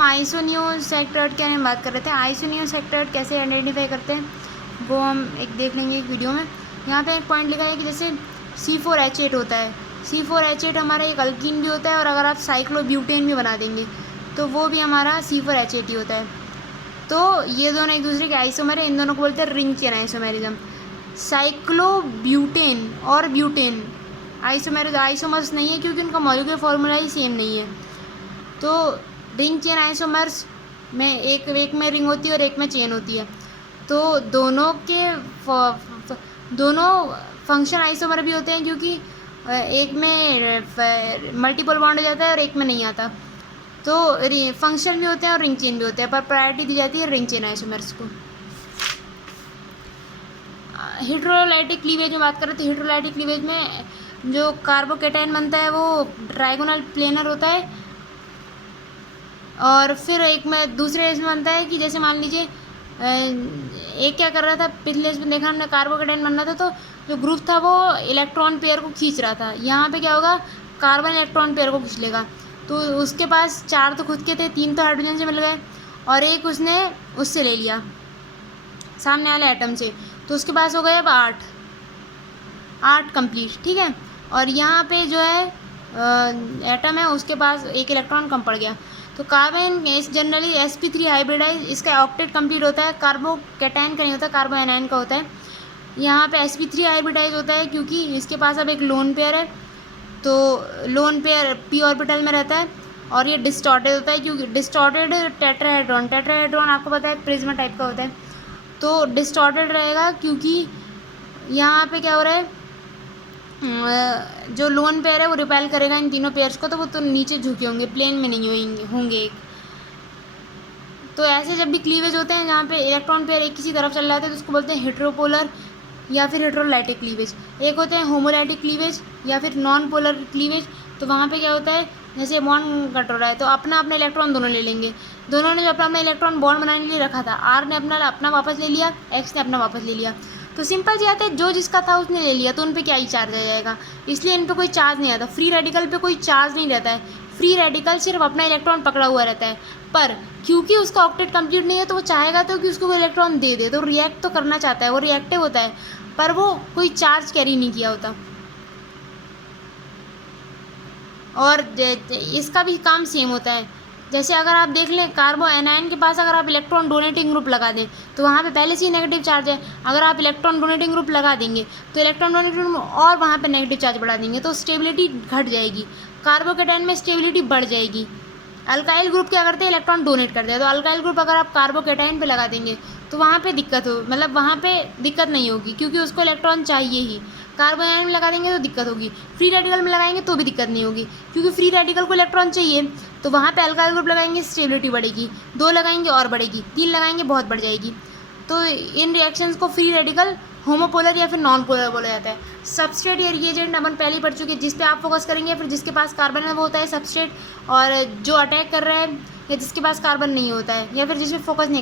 हम आइसोनियोसेक्टेराइड के बारे में बात कर रहे थे। आइसोनियोसेक्टेराइड कैसे आइडेंटिफाई करते हैं वो हम एक देख लेंगे एक वीडियो में। यहाँ पे एक पॉइंट लिखा है कि जैसे C4H8 होता है, C4H8 हमारा एक अल्कीन भी होता है, और अगर आप साइक्लोब्यूटेन भी बना देंगे तो वो भी हमारा C4H8 ही होता है। तो ये दोनों एक दूसरे के आइसोमर है, इन दोनों को बोलते हैं रिंग चेन आइसोमेरिज्म। साइक्लोब्यूटेन और ब्यूटेन आइसोमर्स नहीं है क्योंकि उनका मॉलिक्यूलर फॉर्मूला ही सेम नहीं है। तो रिंग चेन आइसोमर्स में एक में रिंग होती है और एक में चेन होती है। तो दोनों फंक्शन आइसोमर भी होते हैं क्योंकि एक में मल्टीपल बॉन्ड हो जाता है और एक में नहीं आता। तो फंक्शन भी होते हैं और रिंग चेन भी होते हैं, पर प्रायोरिटी दी जाती है रिंग चेन आइसोमर्स को। हेटेरोलाइटिक क्लीवेज में बात करें तो हेटेरोलाइटिक क्लीवेज में जो कार्बोकेटायन बनता है वो ट्राइगोनल प्लेनर होता है, और फिर एक में दूसरे इसमें बनता है कि जैसे मान लीजिए एक क्या कर रहा था, पिछले इसमें देखा हमने कार्बोकेटायन बनना था तो जो ग्रुप था वो इलेक्ट्रॉन पेयर को खींच रहा था। यहाँ पे क्या होगा, कार्बन इलेक्ट्रॉन पेयर को खींच लेगा। तो उसके पास 4 तो खुद के थे, 3 तो हाइड्रोजन से मिल गए, और एक उसने उससे ले लिया सामने वाले एटम से, तो उसके पास हो गए अब 8 कंप्लीट, ठीक है। और यहाँ पे जो है एटम है उसके पास एक इलेक्ट्रॉन कम पड़ गया। तो कार्बन इस जनरली sp3 हाइब्रिडाइज, इसका ऑक्टेट कंप्लीट होता है, कार्बोकेटायन का नहीं होता, कार्बो एनायन का होता है। यहाँ पे sp3 हाइब्रिडाइज होता है क्योंकि इसके पास अब एक लोन पेयर है, तो लोन पेयर p ऑर्बिटल में रहता है, और ये डिस्टॉर्टेड होता है क्योंकि डिस्टॉर्टेड टेट्राहेड्रॉन आपको पता है प्रिज्मा टाइप का होता है। तो डिस्टॉर्टेड रहेगा क्योंकि यहाँ पे क्या हो रहा है, जो लोन पेयर है वो रिपेल करेगा इन तीनों पेयर्स को, तो वो तो नीचे झुके होंगे, प्लेन में नहीं होंगे एक। तो ऐसे जब भी क्लीवेज होते हैं जहाँ पे इलेक्ट्रॉन पेयर एक किसी तरफ चल रहा है तो उसको बोलते हैं हेटेरोपोलर या फिर हेटेरोलाइटिक क्लीवेज। एक होते हैं होमोलाइटिक क्लीवेज या फिर नॉन पोलर क्लीवेज। तो वहाँ पे क्या होता है, जैसे बॉन्ड कट हो रहा है तो अपना अपना इलेक्ट्रॉन दोनों ले लेंगे। दोनों ने जो अपना अपना इलेक्ट्रॉन बॉन्ड बनाने के लिए रखा था, R ने अपना वापस ले लिया, X ने अपना वापस ले लिया। तो सिंपल सी बात है, जो जिसका था उसने ले लिया, तो उन पे क्या ही चार्ज आ जाएगा, इसलिए इन पे कोई चार्ज नहीं आता। फ्री रेडिकल पे कोई चार्ज नहीं रहता है, फ्री रेडिकल सिर्फ अपना इलेक्ट्रॉन पकड़ा हुआ रहता है। पर क्योंकि उसका ऑक्टेट कंप्लीट नहीं है तो वो चाहेगा तो कि उसको वो इलेक्ट्रॉन दे दे, तो रिएक्ट तो करना चाहता है, वो रिएक्टिव होता है, पर वो कोई चार्ज कैरी नहीं किया होता। और इसका भी काम सेम होता है। जैसे अगर आप देख लें कार्बो एनायन के पास अगर आप इलेक्ट्रॉन डोनेटिंग ग्रुप लगा दें तो वहाँ पे पहले से ही नेगेटिव चार्ज है। अगर आप इलेक्ट्रॉन डोनेटिंग ग्रुप लगा देंगे तो इलेक्ट्रॉन डोनेटिंग ग्रुप और वहाँ पे नेगेटिव चार्ज बढ़ा देंगे तो स्टेबिलिटी घट जाएगी, कार्बोकेटायन में स्टेबिलिटी बढ़ जाएगी। अल्काइल ग्रुप क्या करते हैं, इलेक्ट्रॉन डोनेट करते हैं। तो अल्काइल ग्रुप अगर आप कार्बोकेटायन पे लगा देंगे तो वहाँ पे दिक्कत हो, मतलब वहाँ पे दिक्कत नहीं होगी क्योंकि उसको इलेक्ट्रॉन चाहिए ही। कार्बन आयन में लगा देंगे तो दिक्कत होगी, फ्री रेडिकल में लगाएंगे तो भी दिक्कत नहीं होगी क्योंकि फ्री रेडिकल को इलेक्ट्रॉन चाहिए। तो वहाँ पे अल्काइल ग्रुप लगाएंगे स्टेबिलिटी बढ़ेगी, 2 लगाएंगे और बढ़ेगी, 3 लगाएंगे बहुत बढ़ जाएगी। तो इन रिएक्शंस को फ्री रेडिकल, होमोपोलर या फिर नॉन पोलर बोला जाता है। सबस्ट्रेट या रिएजेंट अपन पहले ही पढ़ चुके हैं, जिस पे आप फोकस करेंगे फिर जिसके पास कार्बन है वो होता है सबस्ट्रेट, और जो अटैक कर रहा है या जिसके पास कार्बन नहीं होता है या फिर जिसमें फोकस नहीं